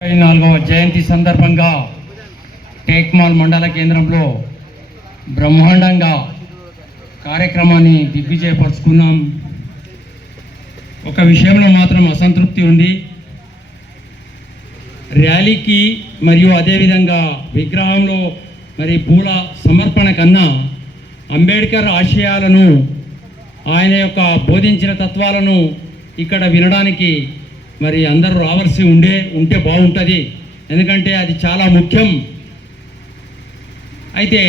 4వ జయంతి సందర్భంగా టేక్మాల్ మండల కేంద్రంలో బ్రహ్మాండంగా కార్యక్రమాన్ని దిగ్విజయపరుచుకున్నాం. ఒక విషయంలో మాత్రం అసంతృప్తి ఉంది. ర్యాలీకి మరియు అదేవిధంగా విగ్రహంలో మరి పూల సమర్పణ కన్నా అంబేద్కర్ ఆశయాలను, ఆయన యొక్క బోధించిన తత్వాలను ఇక్కడ వినడానికి మరి అందరూ రావాల్సి ఉంటే బాగుంటుంది. ఎందుకంటే అది చాలా ముఖ్యం. అయితే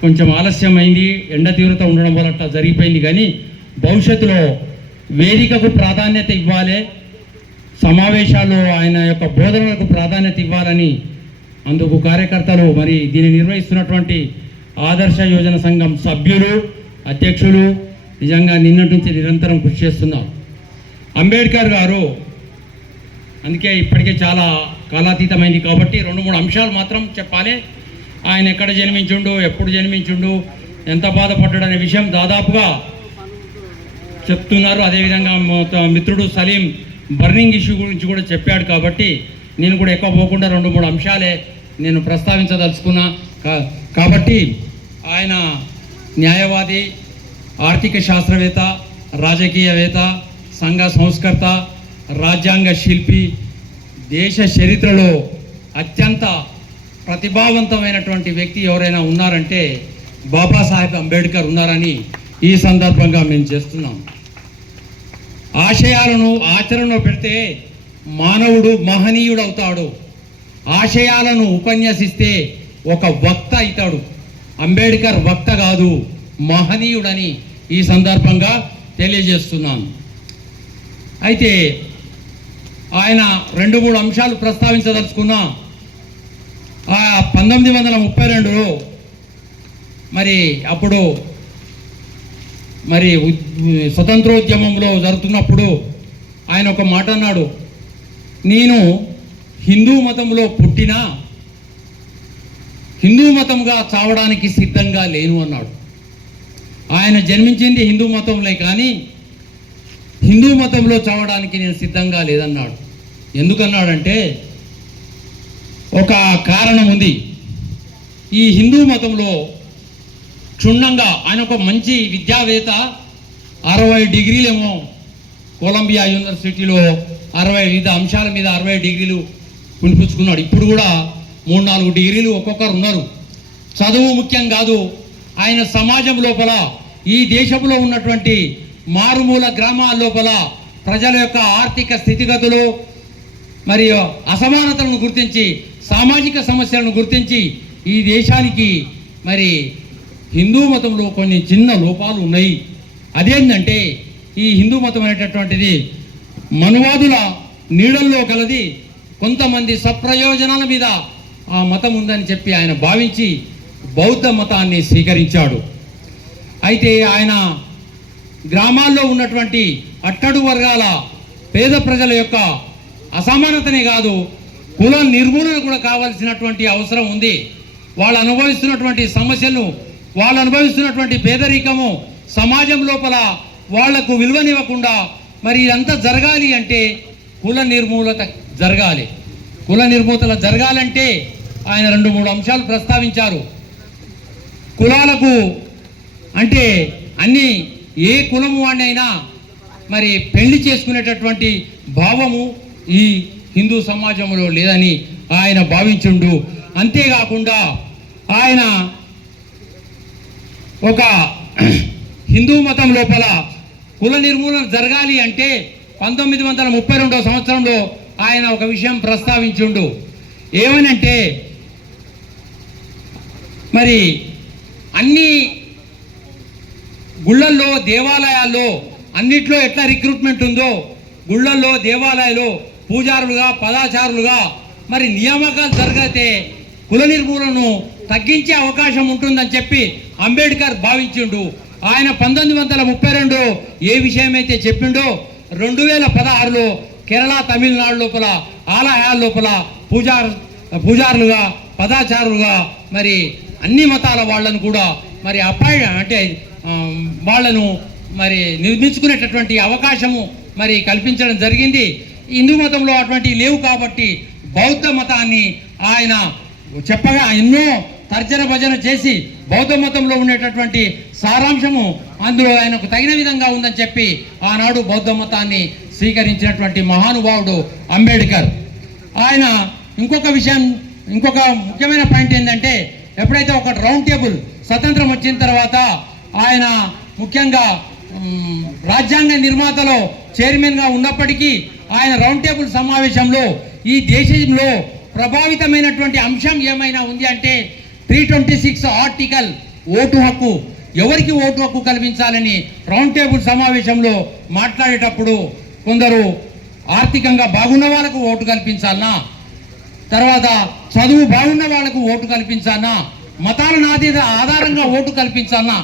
కొంచెం ఆలస్యమైంది, ఎండ తీవ్రత ఉండడం వల్ల అట్లా జరిగిపోయింది. కానీ భవిష్యత్తులో వేదికకు ప్రాధాన్యత ఇవ్వాలి, సమావేశాల్లో ఆయన యొక్క బోధనలకు ప్రాధాన్యత ఇవ్వాలని అందుకు కార్యకర్తలు మరి దీన్ని నిర్వహిస్తున్నటువంటి ఆదర్శ యోజన సంఘం సభ్యులు, అధ్యక్షులు నిజంగా నిన్నటి నుంచి నిరంతరం కృషి చేస్తున్నారు. అంబేద్కర్ గారు అందుకే ఇప్పటికే చాలా కాలాతీతమైంది కాబట్టి 2-3 అంశాలు మాత్రం చెప్పాలి. ఆయన ఎక్కడ జన్మించుండు, ఎప్పుడు జన్మించుండు, ఎంత బాధపడ్డాడు అనే విషయం దాదాపుగా చెప్తున్నారు. అదేవిధంగా మిత్రుడు సలీం బర్నింగ్ ఇష్యూ గురించి కూడా చెప్పాడు. కాబట్టి నేను కూడా ఎక్కువ పోకుండా 2-3 అంశాలే నేను ప్రస్తావించదలుచుకున్నా. కాబట్టి ఆయన న్యాయవాది, ఆర్థిక శాస్త్రవేత్త, రాజకీయవేత్త, సంఘ సంస్కర్త, రాజ్యాంగ శిల్పి, దేశ చరిత్రలో అత్యంత ప్రతిభావంతమైనటువంటి వ్యక్తి ఎవరైనా ఉన్నారంటే బాబాసాహెబ్ అంబేద్కర్ ఉన్నారని ఈ సందర్భంగా మేము చేస్తున్నాం. ఆశయాలను ఆచరణలో పెడితే మానవుడు మహనీయుడు అవుతాడు. ఆశయాలను ఉపన్యసిస్తే ఒక వక్త అవుతాడు. అంబేద్కర్ వక్త కాదు, మహనీయుడని ఈ సందర్భంగా తెలియజేస్తున్నాను. అయితే ఆయన 2-3 అంశాలు ప్రస్తావించదలుచుకున్నా. 1932లో మరి అప్పుడు మరి స్వతంత్రోద్యమంలో జరుగుతున్నప్పుడు ఆయన ఒక మాట అన్నాడు, నేను హిందూ మతంలో పుట్టినా హిందూ మతంగా చావడానికి సిద్ధంగా లేను అన్నాడు. ఆయన జన్మించింది హిందూ మతంలో, కానీ హిందూ మతంలో చావడానికి నేను సిద్ధంగా లేదన్నాడు. ఎందుకన్నాడంటే ఒక కారణం ఉంది. ఈ హిందూ మతంలో క్షుణ్ణంగా ఆయన ఒక మంచి విద్యావేత్త, 60 డిగ్రీలేమో కొలంబియా యూనివర్సిటీలో 60 వివిధ అంశాల మీద 60 డిగ్రీలు కొనిపించుకున్నాడు. ఇప్పుడు కూడా 3-4 డిగ్రీలు ఒక్కొక్కరు ఉన్నారు. చదువు ముఖ్యం కాదు. ఆయన సమాజం లోపల, ఈ దేశంలో ఉన్నటువంటి మారుమూల గ్రామాల లోపల ప్రజల యొక్క ఆర్థిక స్థితిగతులు మరియు అసమానతలను గుర్తించి, సామాజిక సమస్యలను గుర్తించి ఈ దేశానికి మరి హిందూ మతంలో కొన్ని చిన్న లోపాలు ఉన్నాయి. అదేంటంటే ఈ హిందూ మతం అనేటటువంటిది మనువాదుల నీడల్లో కలది, కొంతమంది సప్రయోజనాల మీద ఆ మతం ఉందని చెప్పి ఆయన భావించి బౌద్ధ మతాన్ని స్వీకరించాడు. అయితే ఆయన గ్రామాల్లో ఉన్నటువంటి అట్టడు వర్గాల పేద ప్రజల యొక్క అసమానతనే కాదు, కుల నిర్మూలన కూడా కావాల్సినటువంటి అవసరం ఉంది. వాళ్ళు అనుభవిస్తున్నటువంటి సమస్యలను, వాళ్ళు అనుభవిస్తున్నటువంటి పేదరికము, సమాజం లోపల వాళ్లకు విలువనివ్వకుండా మరి ఇదంతా జరగాలి అంటే కుల నిర్మూలత జరగాలి. కుల నిర్మూలన జరగాలంటే ఆయన 2-3 అంశాలు ప్రస్తావించారు. కులాలకు అంటే అన్ని ఏ కులము వాడినైనా మరి పెళ్లి చేసుకునేటటువంటి భావము ఈ హిందూ సమాజంలో లేదని ఆయన భావించుండు. అంతేకాకుండా ఆయన ఒక హిందూ మతం లోపల కుల నిర్మూలన జరగాలి అంటే 1932 సంవత్సరంలో ఆయన ఒక విషయం ప్రస్తావించుండు. ఏమనంటే మరి అన్ని గుళ్ళల్లో, దేవాలయాల్లో అన్నిట్లో ఎట్లా రిక్రూట్మెంట్ ఉందో, గుళ్ళల్లో, దేవాలయాల్లో పూజారులుగా, పదాచారులుగా మరి నియామకాలు జరిగితే కుల నిర్మూలనను తగ్గించే అవకాశం ఉంటుందని చెప్పి అంబేద్కర్ భావించిండు. ఆయన 1932 ఏ విషయమైతే చెప్పిండో 2016లో కేరళ, తమిళనాడు లోపల ఆలయాల లోపల పూజారులుగా, పదాచారులుగా మరి అన్ని మతాల వాళ్ళను కూడా మరి అంటే వాళ్లను మరి నిర్మించుకునేటటువంటి అవకాశము మరి కల్పించడం జరిగింది. హిందూ మతంలో అటువంటివి లేవు కాబట్టి బౌద్ధ మతాన్ని ఆయన చెప్పగా ఎన్నో తర్జన భజన చేసి బౌద్ధ మతంలో ఉండేటటువంటి సారాంశము అందులో ఆయనకు తగిన విధంగా ఉందని చెప్పి ఆనాడు బౌద్ధ మతాన్ని స్వీకరించినటువంటి మహానుభావుడు అంబేద్కర్. ఆయన ఇంకొక ముఖ్యమైన పాయింట్ ఏంటంటే, ఎప్పుడైతే ఒక రౌండ్ టేబుల్ స్వతంత్రం వచ్చిన తర్వాత ఆయన ముఖ్యంగా రాజ్యాంగ నిర్మాతలో చైర్మన్గా ఉన్నప్పటికీ ఆయన రౌండ్ టేబుల్ సమావేశంలో ఈ దేశంలో ప్రభావితమైనటువంటి అంశం ఏమైనా ఉంది అంటే 326 ఆర్టికల్ ఓటు హక్కు, ఎవరికి ఓటు హక్కు కల్పించాలని రౌండ్ టేబుల్ సమావేశంలో మాట్లాడేటప్పుడు కొందరు ఆర్థికంగా బాగున్న వాళ్ళకు ఓటు కల్పించాలనా, తర్వాత చదువు బాగున్న వాళ్ళకు ఓటు కల్పించాలనా, మతాలను ఆధారంగా ఓటు కల్పించాలనా,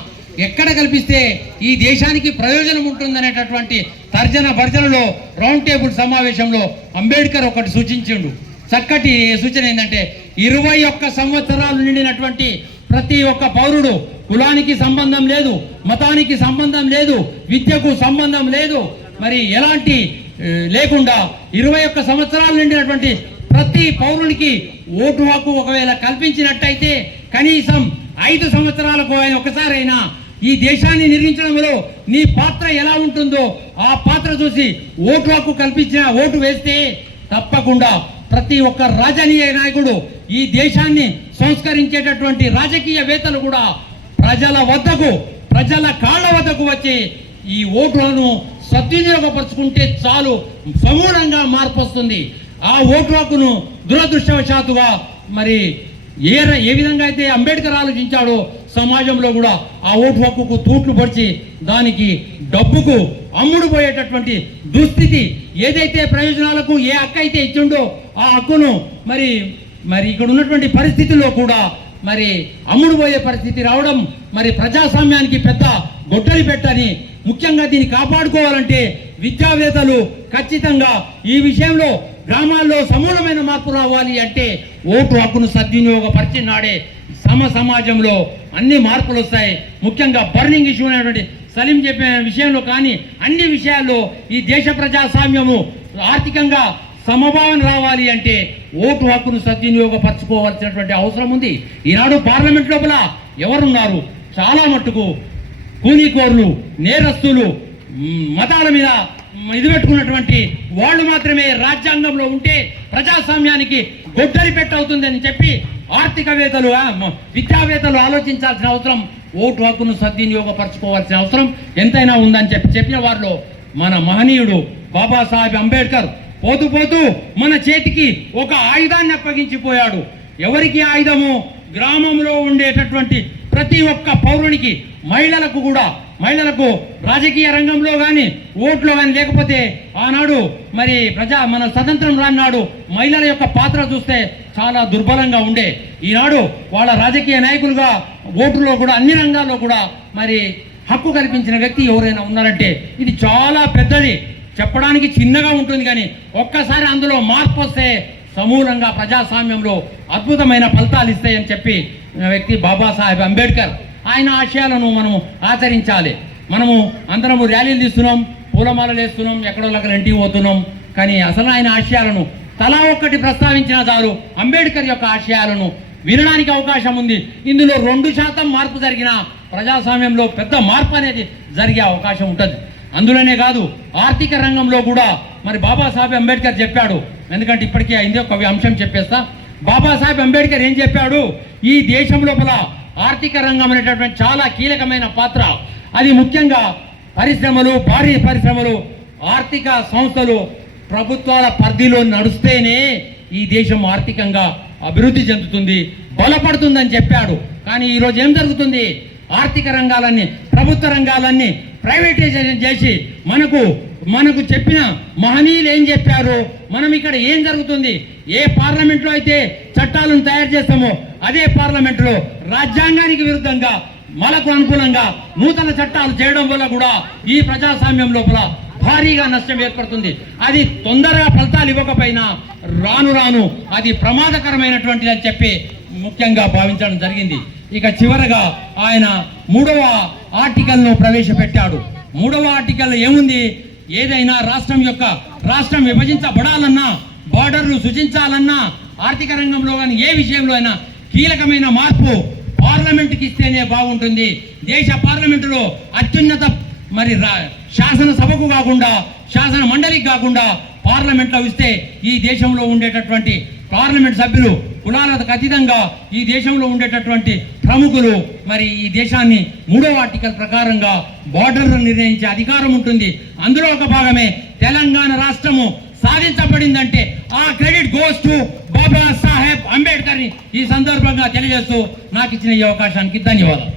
ఎక్కడ కల్పిస్తే ఈ దేశానికి ప్రయోజనం ఉంటుందనేటటువంటి తర్జన భర్జనలో రౌండ్ టేబుల్ సమావేశంలో అంబేద్కర్ ఒకటి సూచించిండు. చక్కటి సూచన ఏంటంటే 21 సంవత్సరాలు నిండినటువంటి ప్రతి ఒక్క పౌరుడు, కులానికి సంబంధం లేదు, మతానికి సంబంధం లేదు, విద్యకు సంబంధం లేదు, మరి ఎలాంటి లేకుండా 21 సంవత్సరాలు నిండినటువంటి ప్రతి పౌరునికి ఓటు హక్కు ఒకవేళ కల్పించినట్టయితే కనీసం 5 సంవత్సరాలకు ఆయన ఒకసారైనా ఈ దేశాన్ని నిర్మించడంలో నీ పాత్ర ఎలా ఉంటుందో ఆ పాత్ర చూసి ఓటు హక్కు కల్పించిన ఓటు వేస్తే తప్పకుండా ప్రతి ఒక్క రాజకీయ నాయకుడు, ఈ దేశాన్ని సంస్కరించేటటువంటి రాజకీయవేత్తలు కూడా ప్రజల కాళ్ళ వద్దకు వచ్చి ఈ ఓటులను సద్వినియోగపరుచుకుంటే చాలు, సమూలంగా మార్పు వస్తుంది. ఆ ఓటు హక్కును దురదృష్టవశాత్తుగా మరి ఏ విధంగా అయితే అంబేద్కర్ ఆలోచించాడో సమాజంలో కూడా ఆ ఓటు హక్కుకు తూట్లు పడిచి దానికి డబ్బుకు అమ్ముడు పోయేటటువంటి దుస్థితి, ఏదైతే ప్రయోజనాలకు ఏ హక్కు అయితే ఇచ్చిండో ఆ హక్కును మరి ఇక్కడ ఉన్నటువంటి పరిస్థితుల్లో కూడా మరి అమ్ముడు పోయే పరిస్థితి రావడం మరి ప్రజాస్వామ్యానికి పెద్ద గొడ్డలి పెట్టని, ముఖ్యంగా దీన్ని కాపాడుకోవాలంటే విద్యావేత్తలు ఖచ్చితంగా ఈ విషయంలో గ్రామాల్లో సమూలమైన మార్పు రావాలి అంటే ఓటు హక్కును సద్వినియోగపరిచిన నాడే సమాజంలో అన్ని మార్పులు వస్తాయి. ముఖ్యంగా బర్నింగ్ ఇష్యూ అనేటువంటి సలీం చెప్పిన విషయంలో కానీ అన్ని విషయాల్లో ఈ దేశ ప్రజాస్వామ్యము ఆర్థికంగా సమభావన రావాలి అంటే ఓటు హక్కును సద్వినియోగపరచుకోవాల్సినటువంటి అవసరం ఉంది. ఈనాడు పార్లమెంట్ లోపల ఎవరున్నారు? చాలా మట్టుకు కూలీకోర్లు, నేరస్తులు, మతాల మీద ఇది పెట్టుకున్నటువంటి వాళ్ళు మాత్రమే రాజ్యాంగంలో ఉంటే ప్రజాస్వామ్యానికి గొడ్డలి పెట్టవుతుందని చెప్పి ఆర్థికవేత్తలు, విద్యావేత్తలు ఆలోచించాల్సిన అవసరం, ఓటు హక్కును సద్వినియోగపరచుకోవాల్సిన అవసరం ఎంతైనా ఉందని చెప్పిన వారిలో మన మహనీయుడు బాబాసాహెబ్ అంబేద్కర్ పోతూ మన చేతికి ఒక ఆయుధాన్ని అప్పగించిపోయాడు. ఎవరికి ఆయుధము? గ్రామంలో ఉండేటటువంటి ప్రతి ఒక్క పౌరునికి, మహిళలకు రాజకీయ రంగంలో కానీ ఓట్లో కానీ లేకపోతే ఆనాడు మరి మన స్వతంత్రం రానాడు మహిళల యొక్క పాత్ర చూస్తే చాలా దుర్బలంగా ఉండే. ఈనాడు వాళ్ళ రాజకీయ నాయకులుగా ఓటులో కూడా అన్ని రంగాల్లో కూడా మరి హక్కు కల్పించిన వ్యక్తి ఎవరైనా ఉన్నారంటే ఇది చాలా పెద్దది, చెప్పడానికి చిన్నగా ఉంటుంది, కానీ ఒక్కసారి అందులో మార్పు వస్తే సమూలంగా ప్రజాస్వామ్యంలో అద్భుతమైన ఫలితాలు ఇస్తాయని చెప్పి వ్యక్తి బాబాసాహెబ్ అంబేద్కర్. ఆయన ఆశయాలను మనము ఆచరించాలి. మనము అందరము ర్యాలీలు తీస్తున్నాం, పూలమాలలు వేస్తున్నాం, ఎక్కడో ఇంటికి పోతున్నాం, కానీ అసలు ఆయన ఆశయాలను తలా ఒక్కటి ప్రస్తావించిన చాలు అంబేద్కర్ యొక్క ఆశయాలను వినడానికి అవకాశం ఉంది. ఇందులో 2% మార్పు జరిగిన ప్రజాస్వామ్యంలో పెద్ద మార్పు అనేది జరిగే అవకాశం ఉంటుంది. అందులోనే కాదు, ఆర్థిక రంగంలో కూడా మరి బాబాసాహెబ్ అంబేద్కర్ చెప్పాడు. ఎందుకంటే ఇప్పటికీ అయింది ఒక అంశం చెప్పేస్తా. బాబాసాహెబ్ అంబేద్కర్ ఏం చెప్పాడు? ఈ దేశం లోపల ఆర్థిక రంగం అనేటటువంటి చాలా కీలకమైన పాత్ర. అది ముఖ్యంగా పరిశ్రమలు, భారీ పరిశ్రమలు, ఆర్థిక సంస్థలు ప్రభుత్వాల పరిధిలో నడుస్తేనే ఈ దేశం ఆర్థికంగా అభివృద్ధి చెందుతుంది, బలపడుతుందని చెప్పాడు. కానీ ఈరోజు ఏం జరుగుతుంది? ఆర్థిక రంగాలన్నీ, ప్రభుత్వ రంగాలన్నీ ప్రైవేటైజేషన్ చేసి మనకు చెప్పిన మహనీయులు ఏం చెప్పారు, మనం ఇక్కడ ఏం జరుగుతుంది? ఏ పార్లమెంట్లో అయితే చట్టాలను తయారు చేస్తామో అదే పార్లమెంట్లో రాజ్యాంగానికి విరుద్ధంగా మనకు అనుకూలంగా నూతన చట్టాలు చేయడం వల్ల కూడా ఈ ప్రజాస్వామ్యం లోపల భారీగా నష్టం ఏర్పడుతుంది. అది తొందరగా ఫలితాలు ఇవ్వకపోయినా రాను అది ప్రమాదకరమైనటువంటిది అని చెప్పి ముఖ్యంగా భావించడం జరిగింది. ఇక చివరగా ఆయన 3వ ఆర్టికల్ను ప్రవేశపెట్టాడు. 3వ ఆర్టికల్ ఏముంది? ఏదైనా రాష్ట్రం విభజించబడాలన్నా, బార్డర్లు సూచించాలన్నా, ఆర్థిక రంగంలో కానీ ఏ విషయంలో అయినా కీలకమైన మార్పు పార్లమెంటుకి ఇస్తేనే బాగుంటుంది. దేశ పార్లమెంటులో అత్యున్నత మరి శాసనసభకు కాకుండా, శాసన మండలికి కాకుండా పార్లమెంట్లో ఇస్తే ఈ దేశంలో ఉండేటటువంటి పార్లమెంట్ సభ్యులు కులాలకు అతీతంగా ఈ దేశంలో ఉండేటటువంటి ప్రముఖులు మరి ఈ దేశాన్ని 3వ ఆర్టికల్ ప్రకారంగా బార్డర్లను నిర్ణయించే అధికారం ఉంటుంది. అందులో ఒక భాగమే తెలంగాణ రాష్ట్రము సాధించబడిందంటే ఆ credit goes to Baba Saheb Ambedkar ని ఈ సందర్భంగా తెలియజేస్తూ నాకు ఇచ్చిన ఈ అవకాశానికి ధన్యవాదాలు.